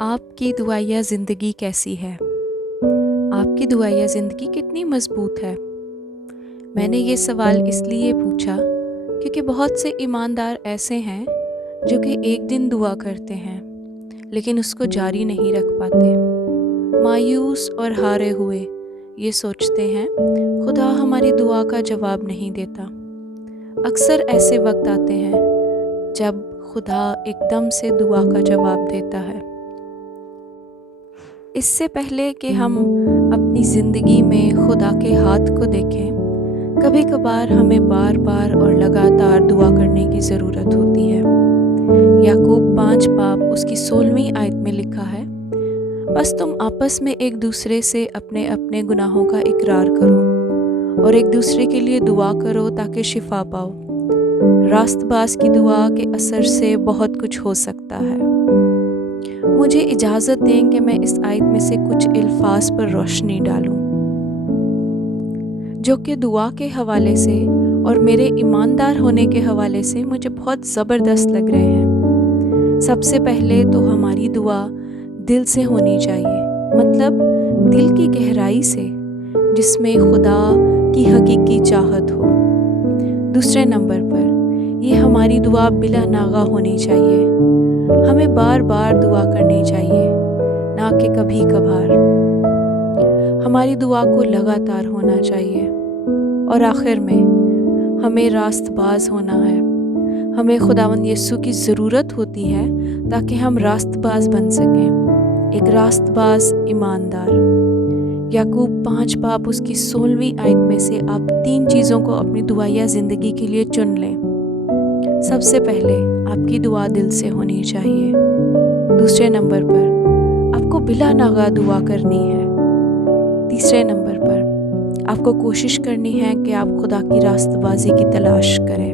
آپ کی دعائیہ زندگی کیسی ہے؟ آپ کی دعائیہ زندگی کتنی مضبوط ہے؟ میں نے یہ سوال اس لیے پوچھا کیونکہ بہت سے ایماندار ایسے ہیں جو کہ ایک دن دعا کرتے ہیں لیکن اس کو جاری نہیں رکھ پاتے۔ مایوس اور ہارے ہوئے یہ سوچتے ہیں خدا ہماری دعا کا جواب نہیں دیتا۔ اکثر ایسے وقت آتے ہیں جب خدا ایک دم سے دعا کا جواب دیتا ہے۔ اس سے پہلے کہ ہم اپنی زندگی میں خدا کے ہاتھ کو دیکھیں، کبھی کبھار ہمیں بار بار اور لگاتار دعا کرنے کی ضرورت ہوتی ہے۔ یعقوب 5 باب اس کی 16ویں آیت میں لکھا ہے، بس تم آپس میں ایک دوسرے سے اپنے اپنے گناہوں کا اقرار کرو اور ایک دوسرے کے لیے دعا کرو تاکہ شفا پاؤ۔ راست باز کی دعا کے اثر سے بہت کچھ ہو سکتا ہے۔ مجھے اجازت دیں کہ میں اس آیت میں سے کچھ الفاظ پر روشنی ڈالوں جو کہ دعا کے حوالے سے اور میرے ایماندار ہونے کے حوالے سے مجھے بہت زبردست لگ رہے ہیں۔ سب سے پہلے تو ہماری دعا دل سے ہونی چاہیے، مطلب دل کی گہرائی سے، جس میں خدا کی حقیقی چاہت ہو۔ دوسرے نمبر پر یہ ہماری دعا بلا ناغہ ہونی چاہیے۔ ہمیں بار بار دعا کرنی چاہیے، نہ کہ کبھی کبھار۔ ہماری دعا کو لگاتار ہونا چاہیے۔ اور آخر میں ہمیں راست باز ہونا ہے۔ ہمیں خداوند یسوع کی ضرورت ہوتی ہے تاکہ ہم راست باز بن سکیں، ایک راست باز ایماندار۔ یعقوب 5 باب اس کی 16ویں آیت میں سے آپ 3 چیزوں کو اپنی دعائیہ زندگی کے لیے چن لیں۔ سب سے پہلے آپ کی دعا دل سے ہونی چاہیے۔ دوسرے نمبر پر آپ کو بلا ناغہ دعا کرنی ہے۔ تیسرے نمبر پر آپ کو کوشش کرنی ہے کہ آپ خدا کی راست بازی کی تلاش کریں۔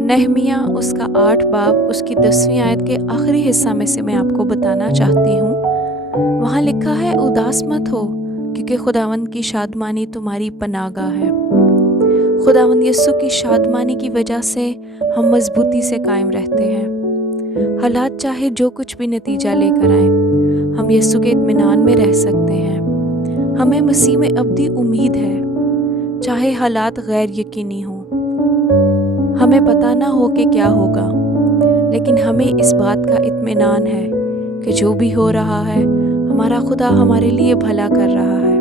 نہمیہ اس کا 8 باب اس کی 10ویں آیت کے آخری حصہ میں سے میں آپ کو بتانا چاہتی ہوں۔ وہاں لکھا ہے، اداس مت ہو کیونکہ خداوند کی شادمانی تمہاری پناہ گاہ ہے۔ خداوند یسوع کی شادمانی کی وجہ سے ہم مضبوطی سے قائم رہتے ہیں۔ حالات چاہے جو کچھ بھی نتیجہ لے کر آئیں، ہم یسوع کے اطمینان میں رہ سکتے ہیں۔ ہمیں مسیح میں ابدی امید ہے، چاہے حالات غیر یقینی ہوں، ہمیں پتہ نہ ہو کہ کیا ہوگا، لیکن ہمیں اس بات کا اطمینان ہے کہ جو بھی ہو رہا ہے ہمارا خدا ہمارے لیے بھلا کر رہا ہے۔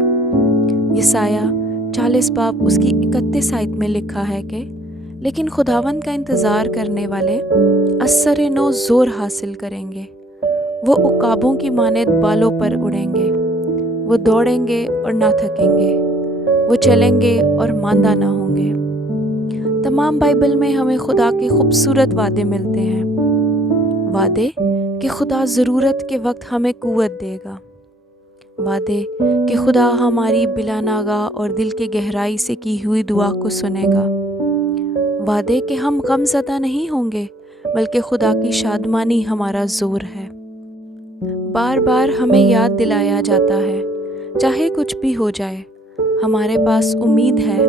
یسایہ 40 باب اس کی 31 آیت میں لکھا ہے کہ لیکن خداوند کا انتظار کرنے والے اثر نو زور حاصل کریں گے، وہ عقابوں کی مانند بالوں پر اڑیں گے، وہ دوڑیں گے اور نہ تھکیں گے، وہ چلیں گے اور ماندہ نہ ہوں گے۔ تمام بائبل میں ہمیں خدا کے خوبصورت وعدے ملتے ہیں، وعدے کہ خدا ضرورت کے وقت ہمیں قوت دے گا، وعدے کہ خدا ہماری بلا ناغہ اور دل کے گہرائی سے کی ہوئی دعا کو سنے گا، وعدے کہ ہم غم زدہ نہیں ہوں گے بلکہ خدا کی شادمانی ہمارا زور ہے۔ بار بار ہمیں یاد دلایا جاتا ہے، چاہے کچھ بھی ہو جائے، ہمارے پاس امید ہے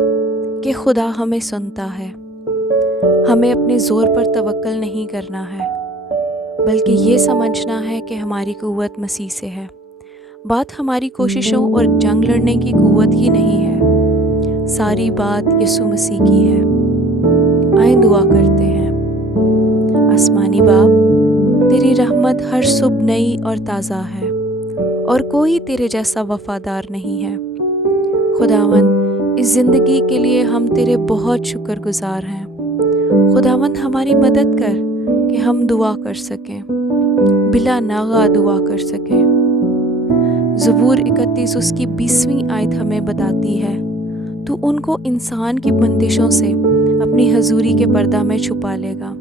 کہ خدا ہمیں سنتا ہے۔ ہمیں اپنے زور پر توکل نہیں کرنا ہے بلکہ یہ سمجھنا ہے کہ ہماری قوت مسیح سے ہے۔ بات ہماری کوششوں اور جنگ لڑنے کی قوت کی نہیں ہے، ساری بات یسوع مسیح کی ہے۔ آئیں دعا کرتے ہیں۔ آسمانی باپ، تیری رحمت ہر صبح نئی اور تازہ ہے اور کوئی تیرے جیسا وفادار نہیں ہے۔ خداوند، اس زندگی کے لیے ہم تیرے بہت شکر گزار ہیں۔ خداوند، ہماری مدد کر کہ ہم دعا کر سکیں، بلا ناغہ دعا کر سکیں۔ زبور 31 اس کی 20ویں آیت ہمیں بتاتی ہے، تو ان کو انسان کی بندشوں سے اپنی حضوری کے پردہ میں چھپا لے گا،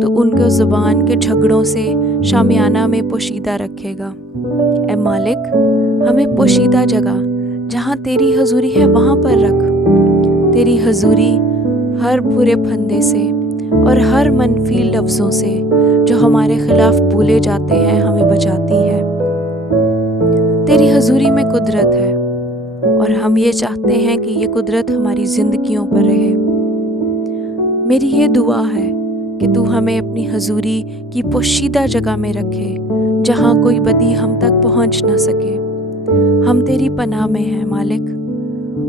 تو ان کو زبان کے جھگڑوں سے شامیانہ میں پوشیدہ رکھے گا۔ اے مالک، ہمیں پوشیدہ جگہ جہاں تیری حضوری ہے وہاں پر رکھ۔ تیری حضوری ہر برے پھندے سے اور ہر منفی لفظوں سے جو ہمارے خلاف بولے جاتے ہیں ہمیں بچاتی ہے۔ تیری حضوری میں قدرت ہے اور ہم یہ چاہتے ہیں کہ یہ قدرت ہماری زندگیوں پر رہے۔ میری یہ دعا ہے کہ تو ہمیں اپنی حضوری کی پوشیدہ جگہ میں رکھے جہاں کوئی بدی ہم تک پہنچ نہ سکے۔ ہم تیری پناہ میں ہیں مالک،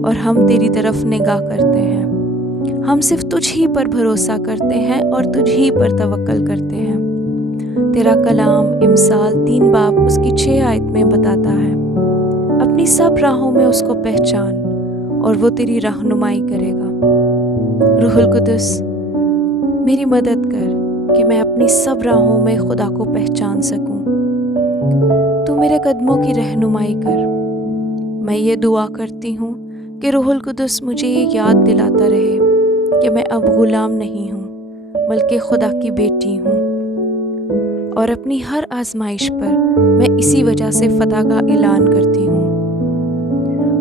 اور ہم تیری طرف نگاہ کرتے ہیں۔ ہم صرف تجھ ہی پر بھروسہ کرتے ہیں اور تجھ ہی پر توکل کرتے ہیں۔ تیرا کلام امثال 3 باب اس کی 6 آیت میں بتاتا ہے، اپنی سب راہوں میں اس کو پہچان اور وہ تیری رہنمائی کرے گا۔ روح القدس، میری مدد کر کہ میں اپنی سب راہوں میں خدا کو پہچان سکوں۔ تو میرے قدموں کی رہنمائی کر۔ میں یہ دعا کرتی ہوں کہ روح القدس مجھے یہ یاد دلاتا رہے کہ میں اب غلام نہیں ہوں بلکہ خدا کی بیٹی ہوں، اور اپنی ہر آزمائش پر میں اسی وجہ سے فتح کا اعلان کرتی ہوں۔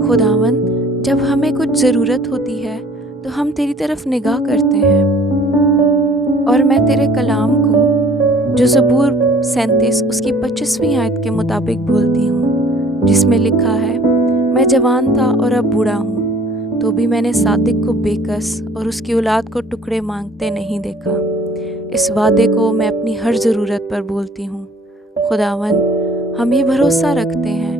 خداوند، جب ہمیں کچھ ضرورت ہوتی ہے تو ہم تیری طرف نگاہ کرتے ہیں، اور میں تیرے کلام کو جو زبور 37 اس کی 25ویں آیت کے مطابق بولتی ہوں، جس میں لکھا ہے، میں جوان تھا اور اب بوڑھا ہوں تو بھی میں نے صادق کو بے کس اور اس کی اولاد کو ٹکڑے مانگتے نہیں دیکھا۔ اس وعدے کو میں اپنی ہر ضرورت پر بولتی ہوں۔ خداوند، ہم یہ بھروسہ رکھتے ہیں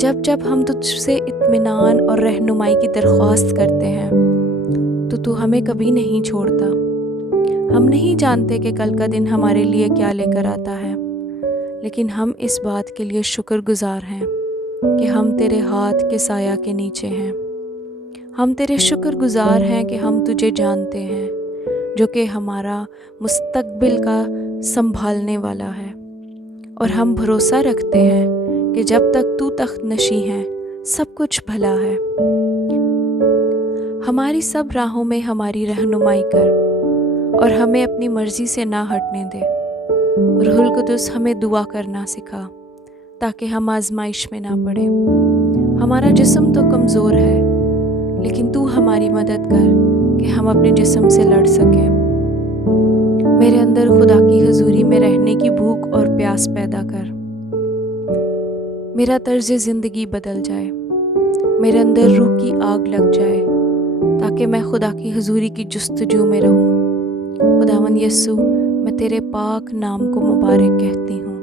جب جب ہم تجھ سے اطمینان اور رہنمائی کی درخواست کرتے ہیں تو ہمیں کبھی نہیں چھوڑتا۔ ہم نہیں جانتے کہ کل کا دن ہمارے لیے کیا لے کر آتا ہے، لیکن ہم اس بات کے لیے شکر گزار ہیں کہ ہم تیرے ہاتھ کے سایہ کے نیچے ہیں۔ ہم تیرے شکر گزار ہیں کہ ہم تجھے جانتے ہیں، جو کہ ہمارا مستقبل کا سنبھالنے والا ہے، اور ہم بھروسہ رکھتے ہیں کہ جب تک تو تخت نشین ہے سب کچھ بھلا ہے۔ ہماری سب راہوں میں ہماری رہنمائی کر اور ہمیں اپنی مرضی سے نہ ہٹنے دے۔ روح القدس، ہمیں دعا کرنا سکھا تاکہ ہم آزمائش میں نہ پڑیں۔ ہمارا جسم تو کمزور ہے، لیکن تو ہماری مدد کر کہ ہم اپنے جسم سے لڑ سکیں۔ میرے اندر خدا کی حضوری میں رہنے کی بھوک اور پیاس پیدا کر۔ میرا طرز زندگی بدل جائے، میرے اندر روح کی آگ لگ جائے تاکہ میں خدا کی حضوری کی جستجو میں رہوں۔ خداوند یسوع، میں تیرے پاک نام کو مبارک کہتی ہوں۔